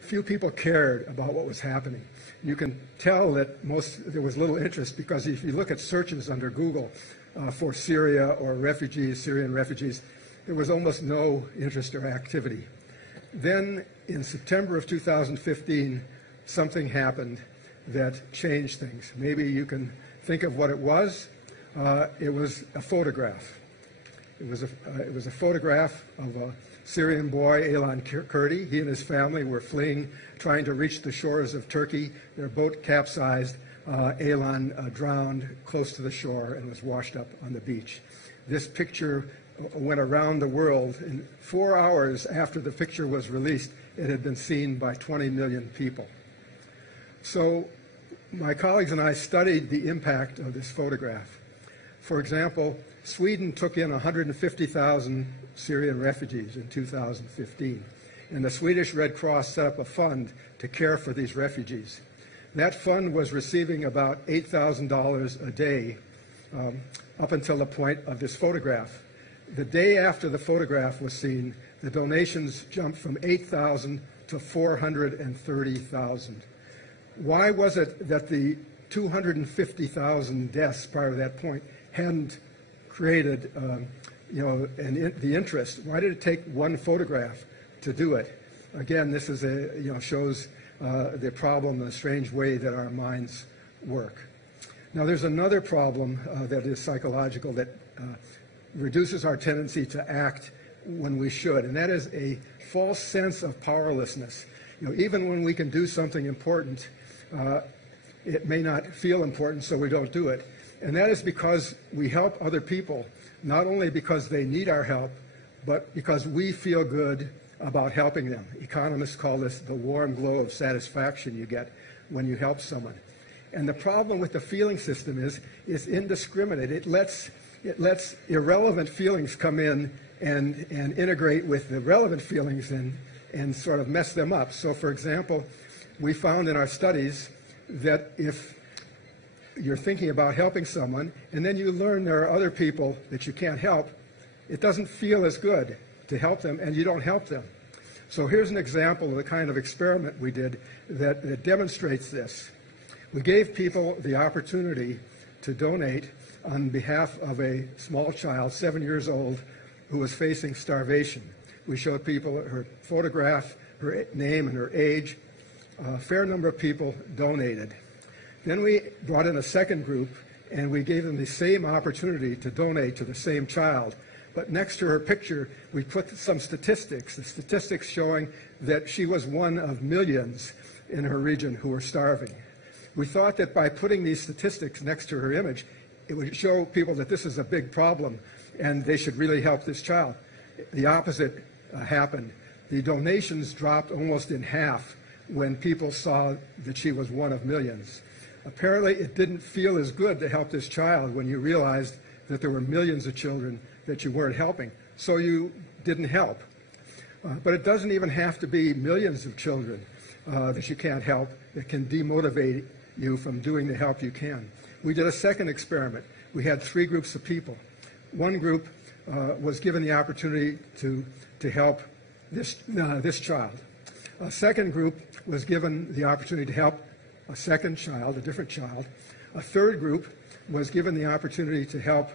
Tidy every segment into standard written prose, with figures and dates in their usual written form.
few people cared about what was happening. You can tell that there was little interest because if you look at searches under Google for Syria or refugees, Syrian refugees, there was almost no interest or activity. Then in September of 2015, something happened that changed things. Maybe you can think of what it was. It was a photograph. It was a photograph of a Syrian boy, Aylan Kurdi. He and his family were fleeing, trying to reach the shores of Turkey. Their boat capsized. Aylan drowned close to the shore and was washed up on the beach. This picture went around the world. In 4 hours after the picture was released, it had been seen by 20 million people. So my colleagues and I studied the impact of this photograph. For example, Sweden took in 150,000 Syrian refugees in 2015, and the Swedish Red Cross set up a fund to care for these refugees. That fund was receiving about $8,000 a day up until the point of this photograph. The day after the photograph was seen, the donations jumped from 8,000 to 430,000. Why was it that the 250,000 deaths prior to that point hadn't created the interest? Why did it take one photograph to do it? Again, this is shows the problem, the strange way that our minds work. Now, there's another problem that is psychological that reduces our tendency to act when we should, and that is a false sense of powerlessness. Even when we can do something important, it may not feel important, so we don't do it. And that is because we help other people, not only because they need our help, but because we feel good about helping them. Economists call this the warm glow of satisfaction you get when you help someone. And the problem with the feeling system is indiscriminate. It lets irrelevant feelings come in and integrate with the relevant feelings and sort of mess them up. So, for example, we found in our studies that if you're thinking about helping someone and then you learn there are other people that you can't help, it doesn't feel as good to help them, and you don't help them. So here's an example of the kind of experiment we did that demonstrates this. We gave people the opportunity to donate on behalf of a small child, 7 years old, who was facing starvation. We showed people her photograph, her name, and her age. A fair number of people donated. Then we brought in a second group, and we gave them the same opportunity to donate to the same child. But next to her picture, we put some statistics, the statistics showing that she was one of millions in her region who were starving. We thought that by putting these statistics next to her image, it would show people that this is a big problem and they should really help this child. The opposite happened. The donations dropped almost in half when people saw that she was one of millions. Apparently, it didn't feel as good to help this child when you realized that there were millions of children that you weren't helping, so you didn't help. But it doesn't even have to be millions of children that you can't help that can demotivate you from doing the help you can. We did a second experiment. We had 3 groups of people. One group was given the opportunity to help this child. A second group was given the opportunity to help a second child, a different child. A third group was given the opportunity to help.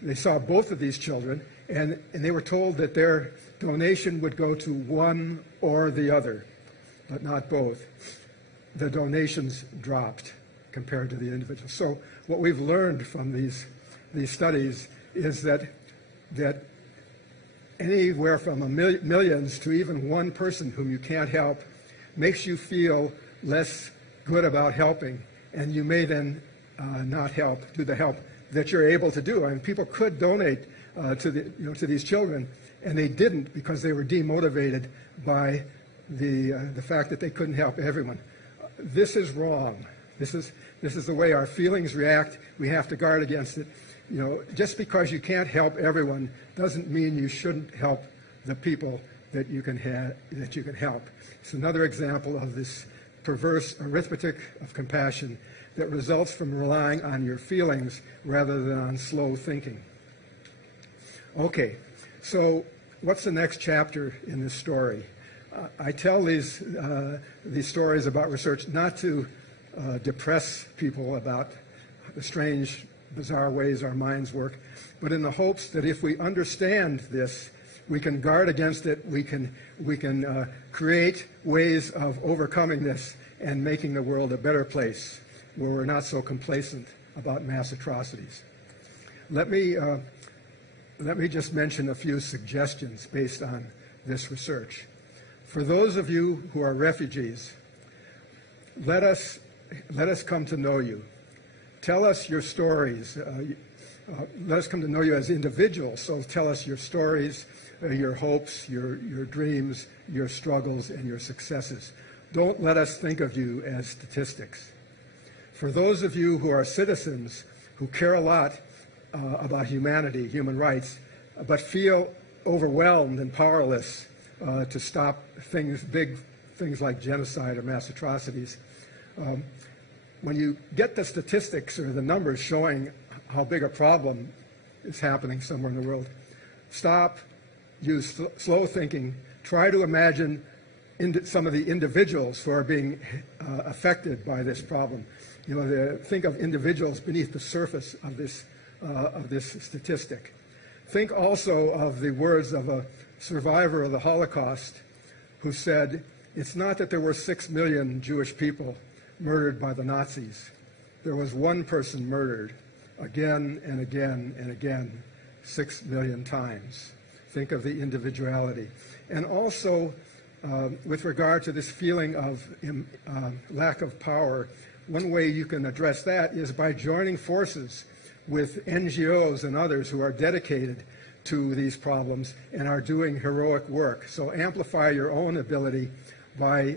They saw both of these children, and they were told that their donation would go to one or the other, but not both. The donations dropped compared to the individual. So what we've learned from these studies is that anywhere from millions to even one person whom you can't help makes you feel less good about helping, and you may then not do the help that you're able to do. I mean, people could donate to these children, and they didn't because they were demotivated by the fact that they couldn't help everyone. This is wrong. This is the way our feelings react. We have to guard against it. Just because you can't help everyone doesn't mean you shouldn't help the people that you can help. It's another example of this perverse arithmetic of compassion that results from relying on your feelings rather than on slow thinking. Okay, so what's the next chapter in this story? I tell these stories about research not to depress people about the strange, bizarre ways our minds work, but in the hopes that if we understand this, we can guard against it, we can create ways of overcoming this and making the world a better place where we're not so complacent about mass atrocities. Let me just mention a few suggestions based on this research. For those of you who are refugees, let us come to know you. Tell us your stories. Let us come to know you as individuals. So tell us your stories, your hopes, your dreams, your struggles, and your successes. Don't let us think of you as statistics. For those of you who are citizens who care a lot about humanity, human rights, but feel overwhelmed and powerless to stop big things like genocide or mass atrocities, when you get the statistics or the numbers showing how big a problem is happening somewhere in the world, stop, use slow thinking, try to imagine some of the individuals who are being affected by this problem. You know, think of individuals beneath the surface of this statistic. Think also of the words of a survivor of the Holocaust who said, "It's not that there were 6 million Jewish people murdered by the Nazis. There was one person murdered again and again and again, 6 million times." Think of the individuality. And also, with regard to this feeling of lack of power, one way you can address that is by joining forces with NGOs and others who are dedicated to these problems and are doing heroic work. So amplify your own ability by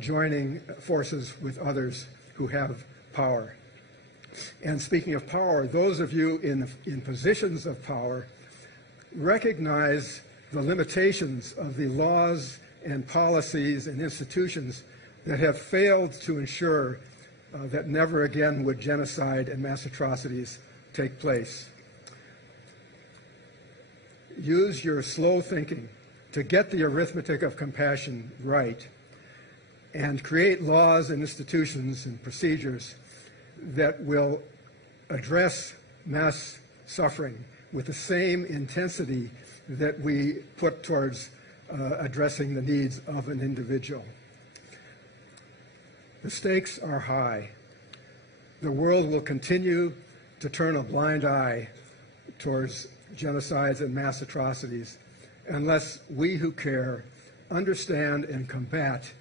joining forces with others who have power. And speaking of power, those of you in positions of power, recognize the limitations of the laws and policies and institutions that have failed to ensure that never again would genocide and mass atrocities take place. Use your slow thinking to get the arithmetic of compassion right and create laws and institutions and procedures that will address mass suffering with the same intensity that we put towards addressing the needs of an individual. The stakes are high. The world will continue to turn a blind eye towards genocides and mass atrocities unless we who care understand and combat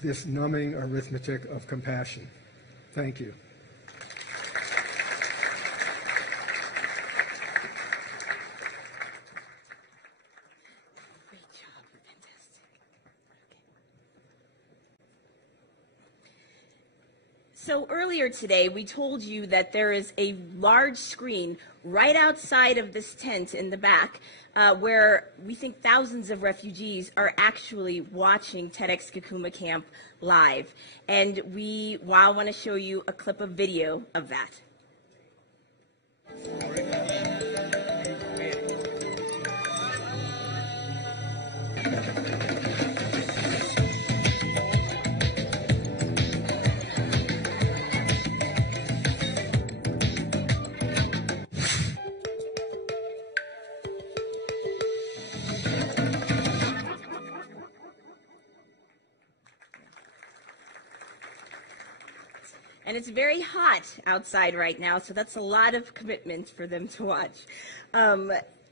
this numbing arithmetic of compassion. Thank you. So earlier today, we told you that there is a large screen right outside of this tent in the back where we think thousands of refugees are actually watching TEDx Kakuma Camp live. And we want to show you a clip of video of that. And it's very hot outside right now, so that's a lot of commitment for them to watch.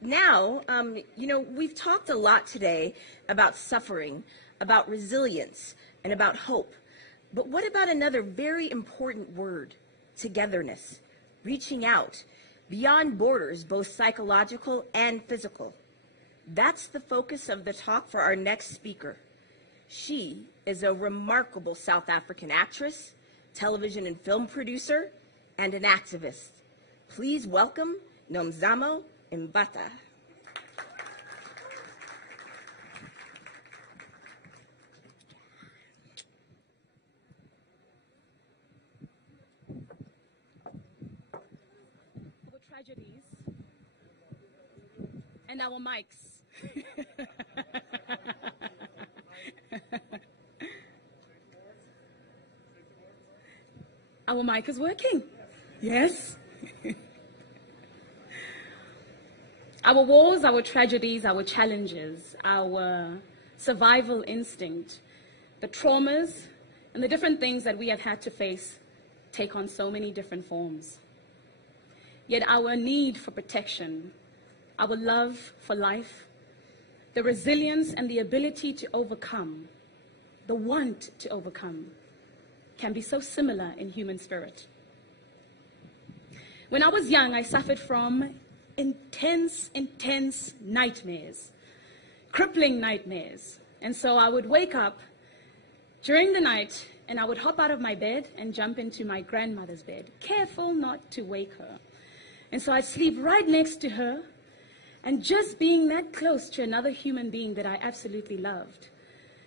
We've talked a lot today about suffering, about resilience, and about hope. But what about another very important word? Togetherness, reaching out, beyond borders, both psychological and physical. That's the focus of the talk for our next speaker. She is a remarkable South African actress, television and film producer, and an activist. Please welcome Nomzamo Mbata. The tragedies and our mics. Our mic is working. Yes. Our wars, our tragedies, our challenges, our survival instinct, the traumas, and the different things that we have had to face take on so many different forms. Yet our need for protection, our love for life, the resilience and the ability to overcome, the want to overcome, can be so similar in human spirit. When I was young, I suffered from intense nightmares, crippling nightmares. And so I would wake up during the night and I would hop out of my bed and jump into my grandmother's bed, careful not to wake her. And so I'd sleep right next to her, and just being that close to another human being that I absolutely loved,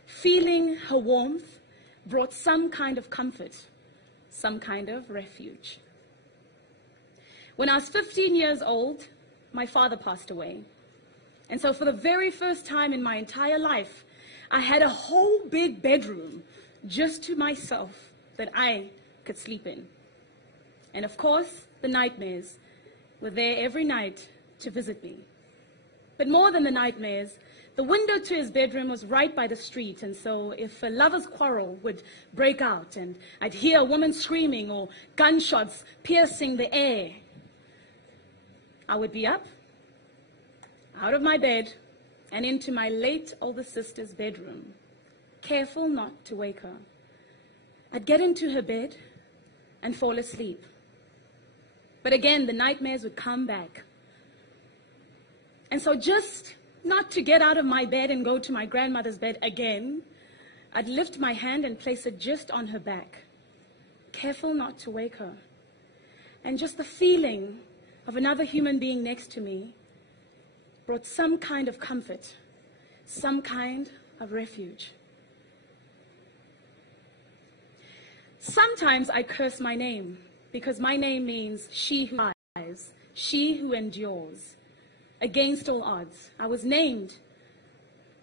feeling her warmth brought some kind of comfort, some kind of refuge. When I was 15 years old, my father passed away. And so for the very first time in my entire life, I had a whole big bedroom just to myself that I could sleep in. And of course, the nightmares were there every night to visit me. But more than the nightmares, the window to his bedroom was right by the street, and so if a lover's quarrel would break out and I'd hear a woman screaming or gunshots piercing the air, I would be up, out of my bed, and into my late older sister's bedroom, careful not to wake her. I'd get into her bed and fall asleep. But again, the nightmares would come back. And so just not to get out of my bed and go to my grandmother's bed again, I'd lift my hand and place it just on her back, careful not to wake her. And just the feeling of another human being next to me brought some kind of comfort, some kind of refuge. Sometimes I curse my name because my name means she who lies, she who endures. Against all odds, I was named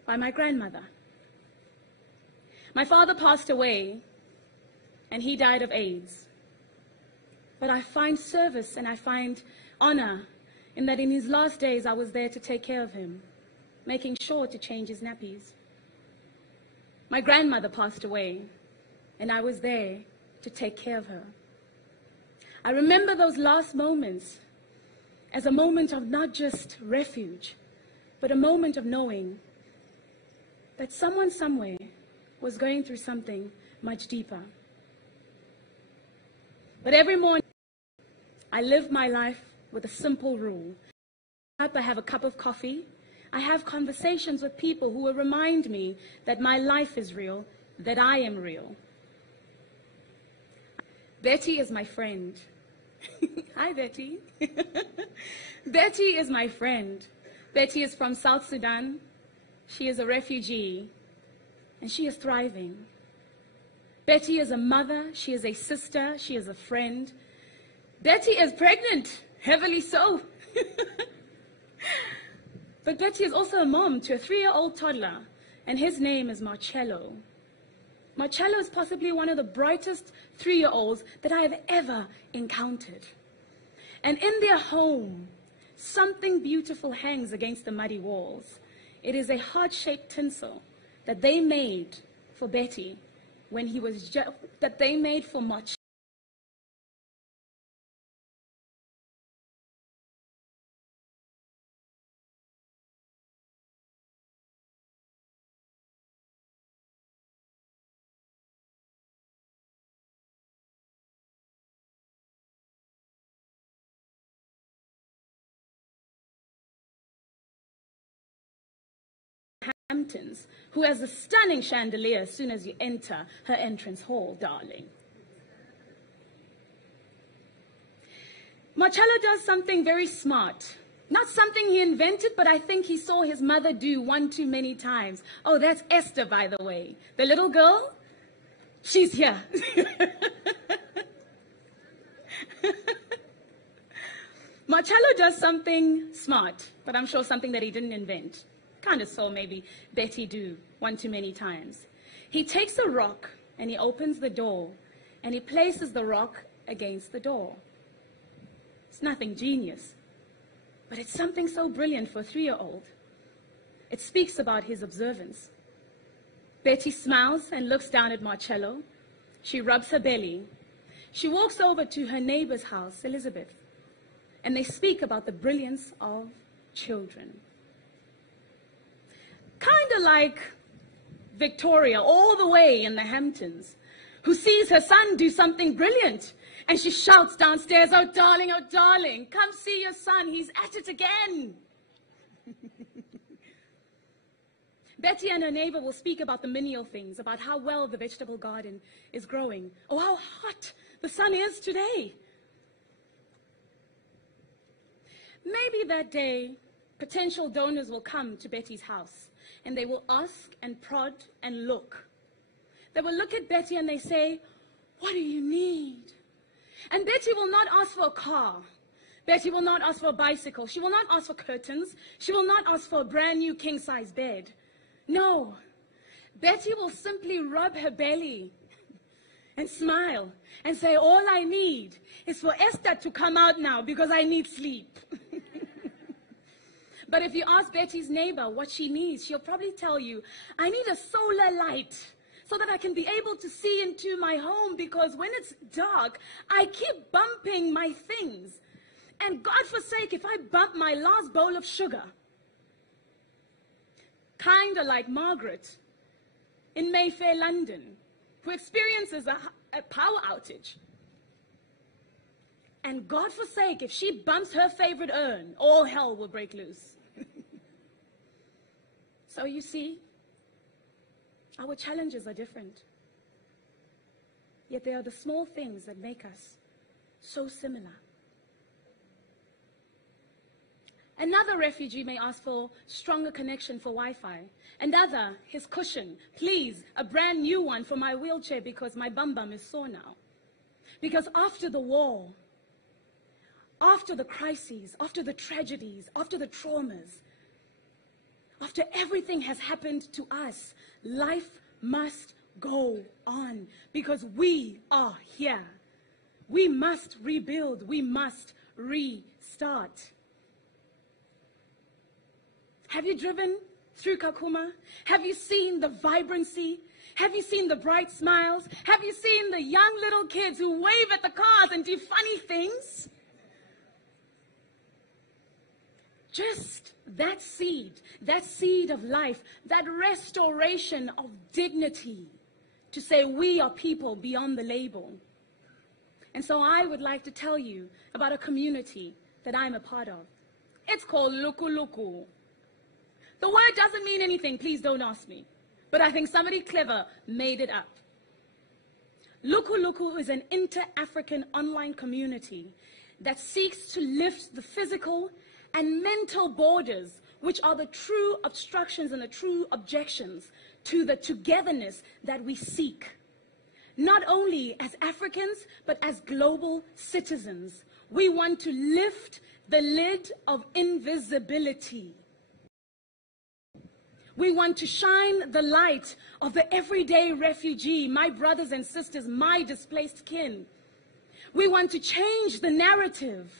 by my grandmother. My father passed away, and he died of AIDS. But I find service and I find honor in that in his last days I was there to take care of him, making sure to change his nappies. My grandmother passed away, and I was there to take care of her. I remember those last moments as a moment of not just refuge, but a moment of knowing that someone somewhere was going through something much deeper. But every morning, I live my life with a simple rule. I have a cup of coffee. I have conversations with people who will remind me that my life is real, that I am real. Betty is my friend. Hi, Betty. Betty is my friend. Betty is from South Sudan. She is a refugee, and she is thriving. Betty is a mother. She is a sister. She is a friend. Betty is pregnant, heavily so. But Betty is also a mom to a 3-year-old toddler, and his name is Marcello. Marcello is possibly one of the brightest 3-year-olds that I have ever encountered. And in their home, something beautiful hangs against the muddy walls. It is a heart-shaped tinsel that they made for Betty when he was that they made for Marcello. Hamptons, who has a stunning chandelier as soon as you enter her entrance hall, darling. Marcello does something very smart. Not something he invented, but I think he saw his mother do one too many times. Oh, that's Esther, by the way. The little girl, she's here. Marcello does something smart, but I'm sure something that he didn't invent. Kind of saw maybe Betty do one too many times. He takes a rock and he opens the door and he places the rock against the door. It's nothing genius, but it's something so brilliant for a 3-year-old. It speaks about his observance. Betty smiles and looks down at Marcello. She rubs her belly. She walks over to her neighbor's house, Elizabeth, and they speak about the brilliance of children. Kind of like Victoria, all the way in the Hamptons, who sees her son do something brilliant, and she shouts downstairs, oh darling, come see your son, he's at it again. Betty and her neighbor will speak about the menial things, about how well the vegetable garden is growing. Oh, how hot the sun is today. Maybe that day, potential donors will come to Betty's house, and they will ask and prod and look. They will look at Betty and they say, what do you need? And Betty will not ask for a car. Betty will not ask for a bicycle. She will not ask for curtains. She will not ask for a brand new king-size bed. No, Betty will simply rub her belly and smile and say, all I need is for Esther to come out now because I need sleep. But if you ask Betty's neighbor what she needs, she'll probably tell you, I need a solar light so that I can be able to see into my home, because when it's dark, I keep bumping my things. And God forsake if I bump my last bowl of sugar. Kind of like Margaret in Mayfair, London, who experiences a power outage. And God forsake if she bumps her favorite urn, all hell will break loose. So you see, our challenges are different. Yet they are the small things that make us so similar. Another refugee may ask for stronger connection for Wi-Fi. Another, his cushion. Please, a brand new one for my wheelchair because my bum is sore now. Because after the war, after the crises, after the tragedies, after the traumas, after everything has happened to us, life must go on because we are here. We must rebuild. We must restart. Have you driven through Kakuma? Have you seen the vibrancy? Have you seen the bright smiles? Have you seen the young little kids who wave at the cars and do funny things? Just that seed of life, that restoration of dignity to say we are people beyond the label. And so I would like to tell you about a community that I'm a part of. It's called Luku Luku. The word doesn't mean anything, please don't ask me. But I think somebody clever made it up. Luku Luku is an inter-African online community that seeks to lift the physical and mental borders, which are the true obstructions and the true objections to the togetherness that we seek. Not only as Africans, but as global citizens. We want to lift the lid of invisibility. We want to shine the light of the everyday refugee, my brothers and sisters, my displaced kin. We want to change the narrative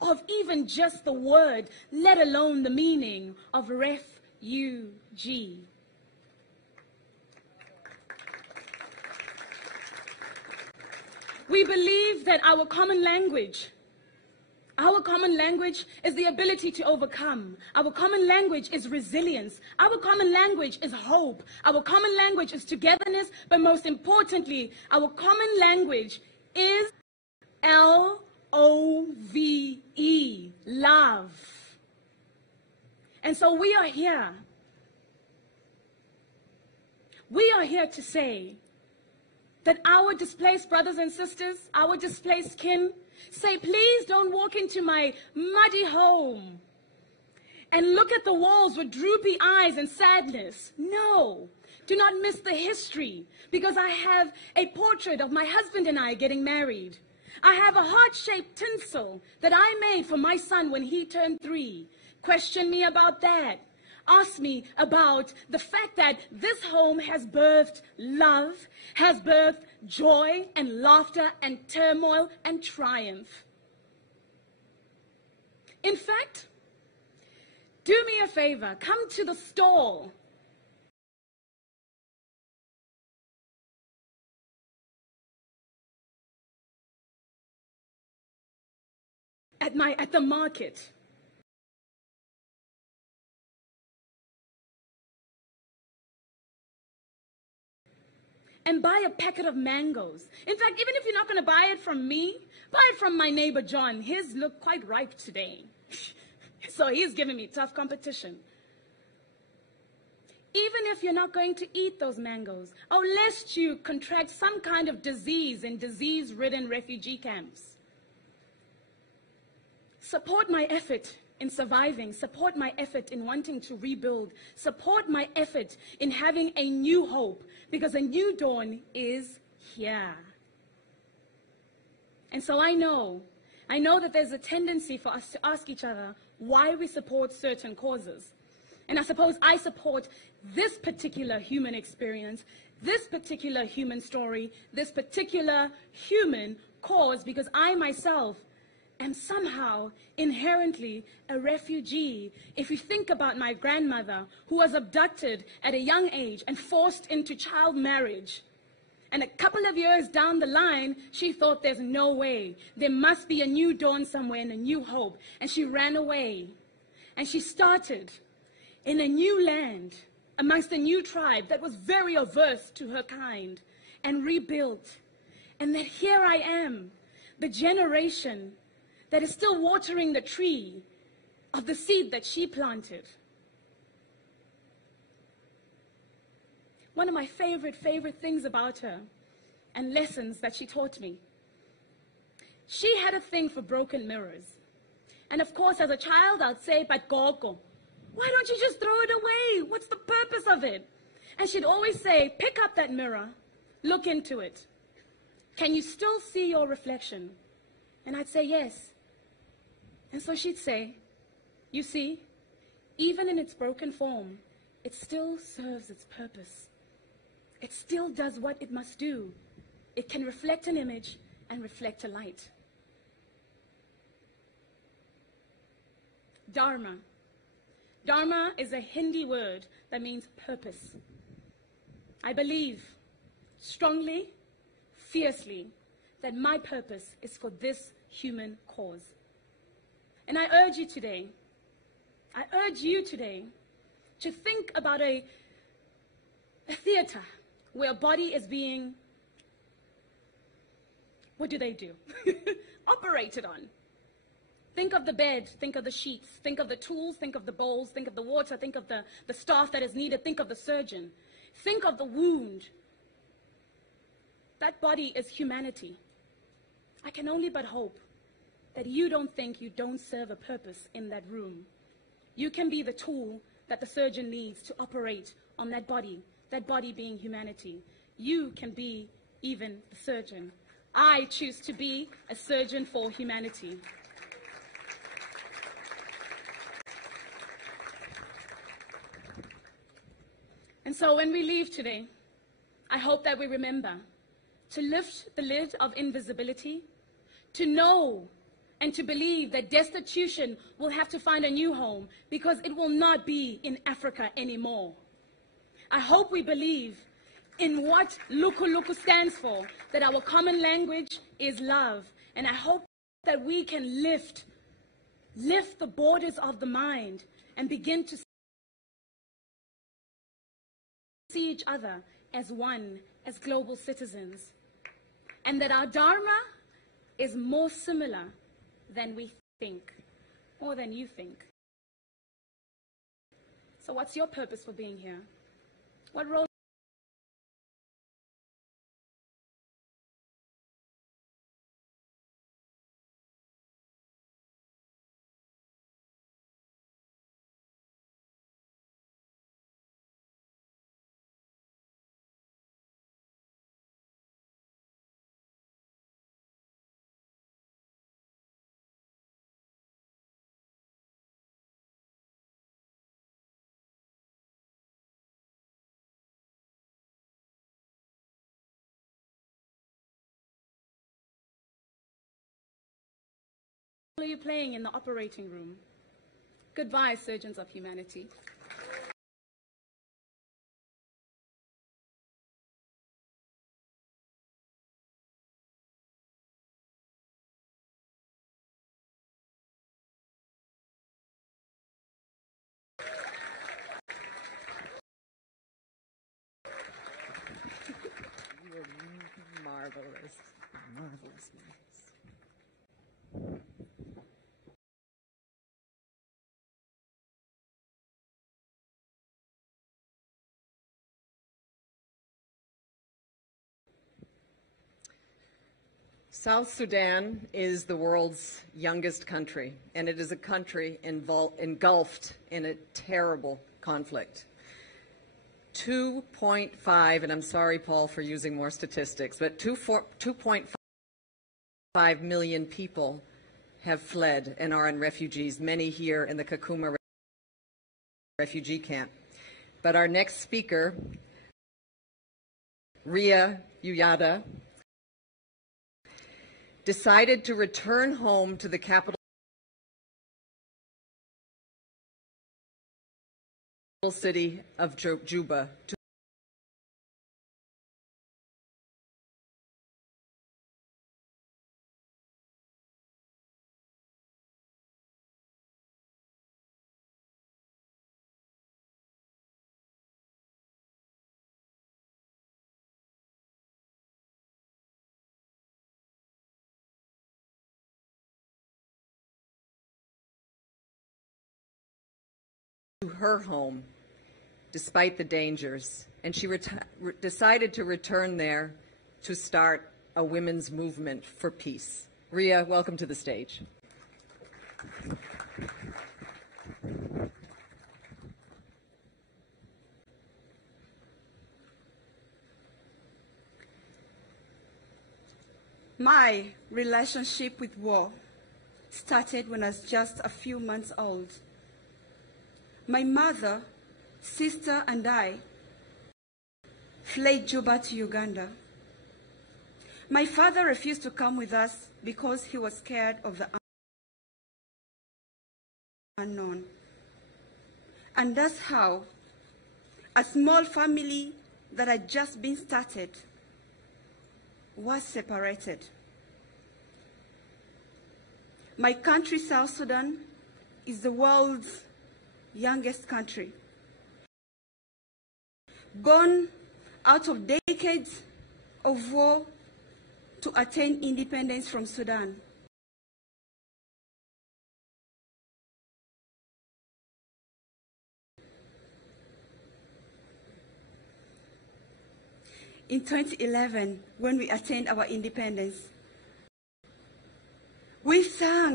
of even just the word, let alone the meaning of refugee. We believe that our common language is the ability to overcome. Our common language is resilience. Our common language is hope. Our common language is togetherness. But most importantly, our common language is L-O-V-E, love. And so we are here. We are here to say that our displaced brothers and sisters, our displaced kin, say, please don't walk into my muddy home and look at the walls with droopy eyes and sadness. No, do not miss the history, because I have a portrait of my husband and I getting married. I have a heart-shaped tinsel that I made for my son when he turned 3. Question me about that. ask me about the fact that this home has birthed love, has birthed joy and laughter and turmoil and triumph. In fact, do me a favor, come to the stall. At the market. And buy a packet of mangoes. In fact, even if you're not going to buy it from me, buy it from my neighbor John. His look quite ripe today. So he's giving me tough competition. Even if you're not going to eat those mangoes, or lest you contract some kind of disease in disease-ridden refugee camps. Support my effort in surviving, support my effort in wanting to rebuild, support my effort in having a new hope, because a new dawn is here. And so I know that there's a tendency for us to ask each other why we support certain causes. And I suppose I support this particular human experience, this particular human story, this particular human cause, because I myself am somehow inherently a refugee. If you think about my grandmother, who was abducted at a young age and forced into child marriage, and a couple of years down the line, she thought there's no way. There must be a new dawn somewhere and a new hope. And she ran away. And she started in a new land, amongst a new tribe that was very averse to her kind, and rebuilt. And that here I am, the generation that is still watering the tree of the seed that she planted. One of my favorite things about her, and lessons that she taught me, she had a thing for broken mirrors. And of course, as a child, I'd say, but Gogo, why don't you just throw it away? What's the purpose of it? And she'd always say, pick up that mirror, look into it. Can you still see your reflection? And I'd say, yes. And so she'd say, you see, even in its broken form, it still serves its purpose. It still does what it must do. It can reflect an image and reflect a light. Dharma. Dharma is a Hindi word that means purpose. I believe strongly, fiercely, that my purpose is for this human cause. And I urge you today to think about a theater where a body is being, what do? Operated on. Think of the bed, think of the sheets, think of the tools, think of the bowls, think of the water, think of the staff that is needed, think of the surgeon. Think of the wound. That body is humanity. I can only but hope that you don't think you don't serve a purpose in that room. You can be the tool that the surgeon needs to operate on that body being humanity. You can be even the surgeon. I choose to be a surgeon for humanity. And so when we leave today, I hope that we remember to lift the lid of invisibility, to know and to believe that destitution will have to find a new home because it will not be in Africa anymore. I hope we believe in what Luku Luku stands for, that our common language is love. And I hope that we can lift the borders of the mind and begin to see each other as one, as global citizens. And that our Dharma is more similar than we think, or than you think. So what's your purpose for being here? What role are you playing in the operating room? Goodbye, surgeons of humanity. You were marvelous, marvelous, marvelous. South Sudan is the world's youngest country, and it is a country engulfed in a terrible conflict. 2.5, and I'm sorry, Paul, for using more statistics, but 2.5 million people have fled and are in refugees, many here in the Kakuma refugee camp. But our next speaker, Ria Uyada, decided to return home to the capital city of Juba to her home, despite the dangers, and she decided to return there to start a women's movement for peace. Ria, welcome to the stage. My relationship with war started when I was just a few months old. My mother, sister, and I fled Juba to Uganda. My father refused to come with us because he was scared of the unknown. And that's how a small family that had just been started was separated. My country, South Sudan, is the world's youngest country, born out of decades of war to attain independence from Sudan. In 2011, when we attained our independence, we sang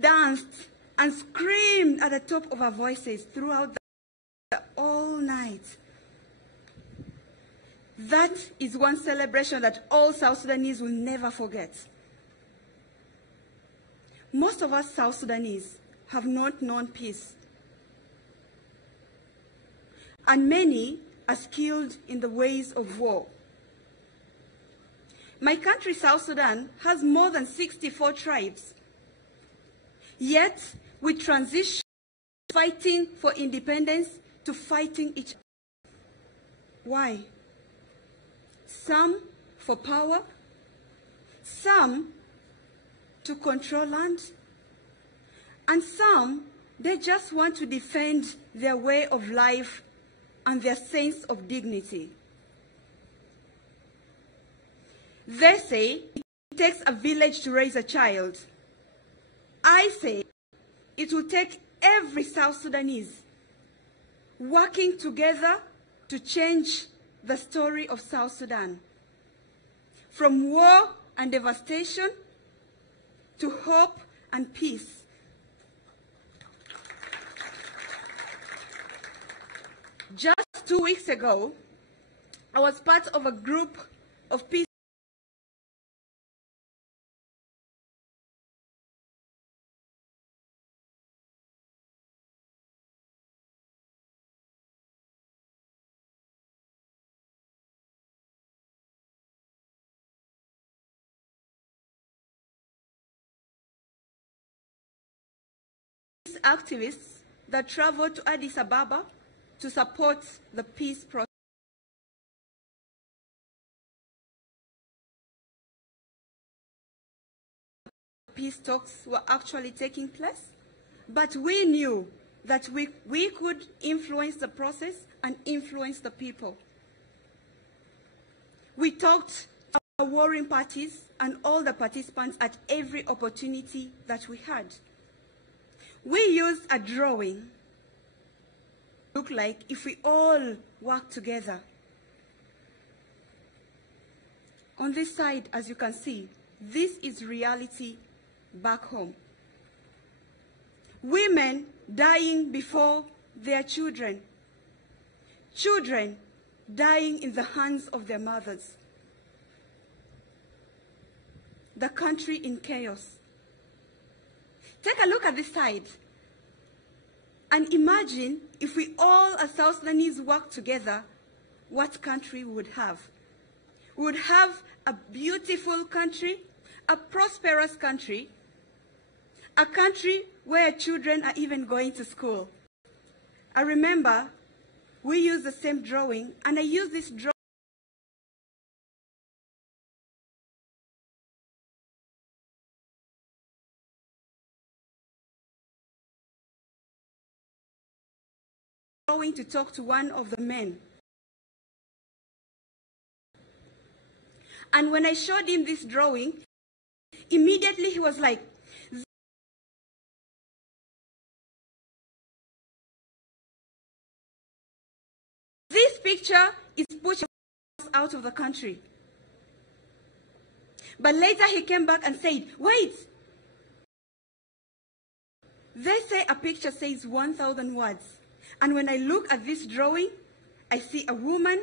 danced, and screamed at the top of our voices throughout the all night. That is one celebration that all South Sudanese will never forget. Most of us South Sudanese have not known peace, and many are skilled in the ways of war. My country, South Sudan, has more than 64 tribes. Yet, we transition fighting for independence to fighting each other. Why? Some for power, some to control land, and some, they just want to defend their way of life and their sense of dignity. They say it takes a village to raise a child. I say it will take every South Sudanese working together to change the story of South Sudan. From war and devastation to hope and peace. Just 2 weeks ago, I was part of a group of peace activists that traveled to Addis Ababa to support the peace process. Peace talks were actually taking place, but we knew that we could influence the process and influence the people. We talked to our warring parties and all the participants at every opportunity that we had. We used a drawing to look like if we all work together. On this side, as you can see, this is reality back home. Women dying before their children. Children dying in the hands of their mothers. The country in chaos. Take a look at this side and imagine if we all as South Sudanese work together, what country we would have. We would have a beautiful country, a prosperous country, a country where children are even going to school. I remember we used the same drawing, and I used this drawing to talk to one of the men. And when I showed him this drawing, immediately he was like, this picture is pushing us out of the country. But later he came back and said, wait, they say a picture says 1,000 words. And when I look at this drawing, I see a woman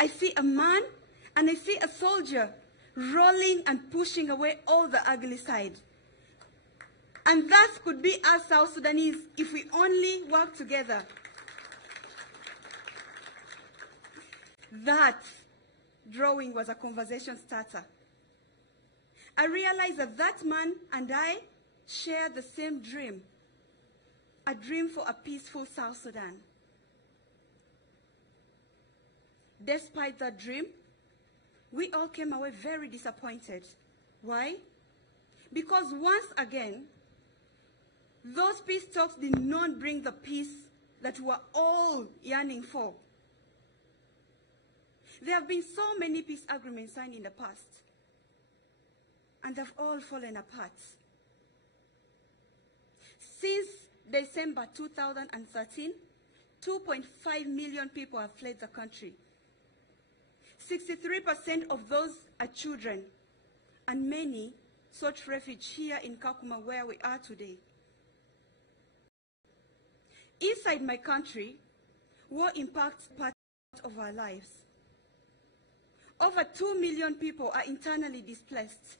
I see a man and I see a soldier rolling and pushing away all the ugly side. And that could be us South Sudanese if we only work together. That drawing was a conversation starter. I realized that that man and I share the same dream, a dream for a peaceful South Sudan. Despite that dream, we all came away very disappointed. Why? Because once again, those peace talks did not bring the peace that we were all yearning for. There have been so many peace agreements signed in the past, and they've all fallen apart. Since December 2013, 2.5 million people have fled the country. 63% of those are children, and many sought refuge here in Kakuma, where we are today. Inside my country, war impacts part of our lives. Over 2 million people are internally displaced.